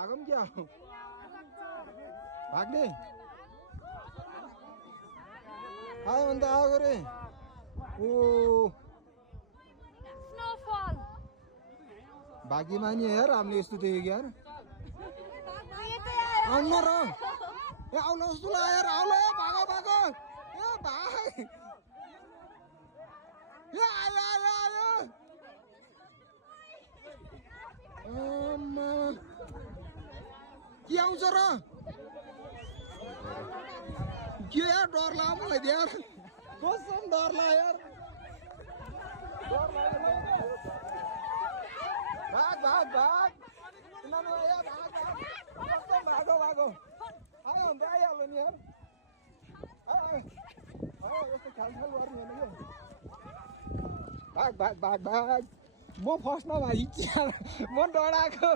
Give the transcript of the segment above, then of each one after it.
भागौँ क्या भाग्ने आयो अन्त आएको रे ओ स्नोफल भाग्यमानी यार हामीले यस्तो देखेको यार आउनु र ए आउनु जस्तो लाग्यो यार आउनु भागो भागो ए भाग ए आयो आयो आयो के आउँछ र के यार डर लाग्यो मलाई यार कसम डर लाग्यो यार भाग भाग भाग भागो भागो आयो अन्त आइहाल्यो नि यार यस्तो खालखाल गर्ने होइन क्या भाग भाग भाग भाग म फर्स्टमा हिँड्छ म डराएको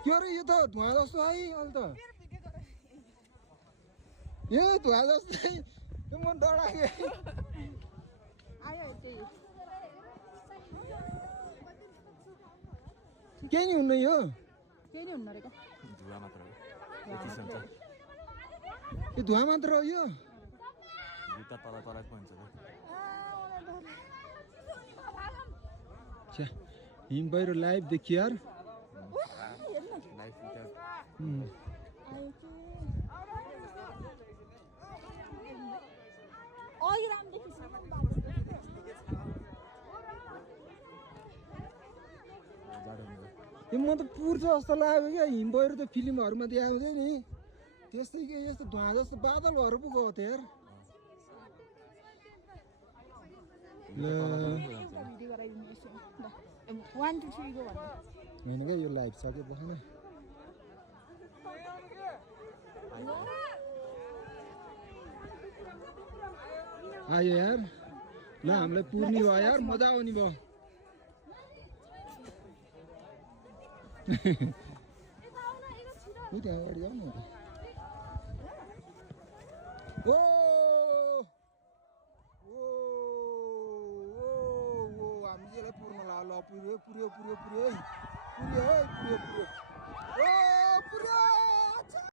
के अरे यो त धुवा जस्तो है अहिले त यो धुवा जस्तै म डराएको केही नि हुन्न यो केही नि हुन्न रे धुवा मात्र हो यो धुवा मात्र हो यो जुत्ता तल तल पन्छ हिम पहिरो लाइभ देखियो यार म त पुर्छ जस्तो लाग्यो क्या हिम पहिरो त फिल्महरूमा देखाउँछ नि त्यस्तै के यस्तो धुवा जस्तो बादलहरू पो गयो थियो यार होइन क्या यो लाइभ सक्यो बस्न आयो यार ल हामीलाई पुर्ने भयो यार मजा आउने भयो त्यहाँ अगाडि जाऊ न ओ हामी यसलाई पुर्न ल पुर्यो पुर्यो पुर्यो पुर्यो पुर्यो पुर्यो पुर्यो ओ पुर्यो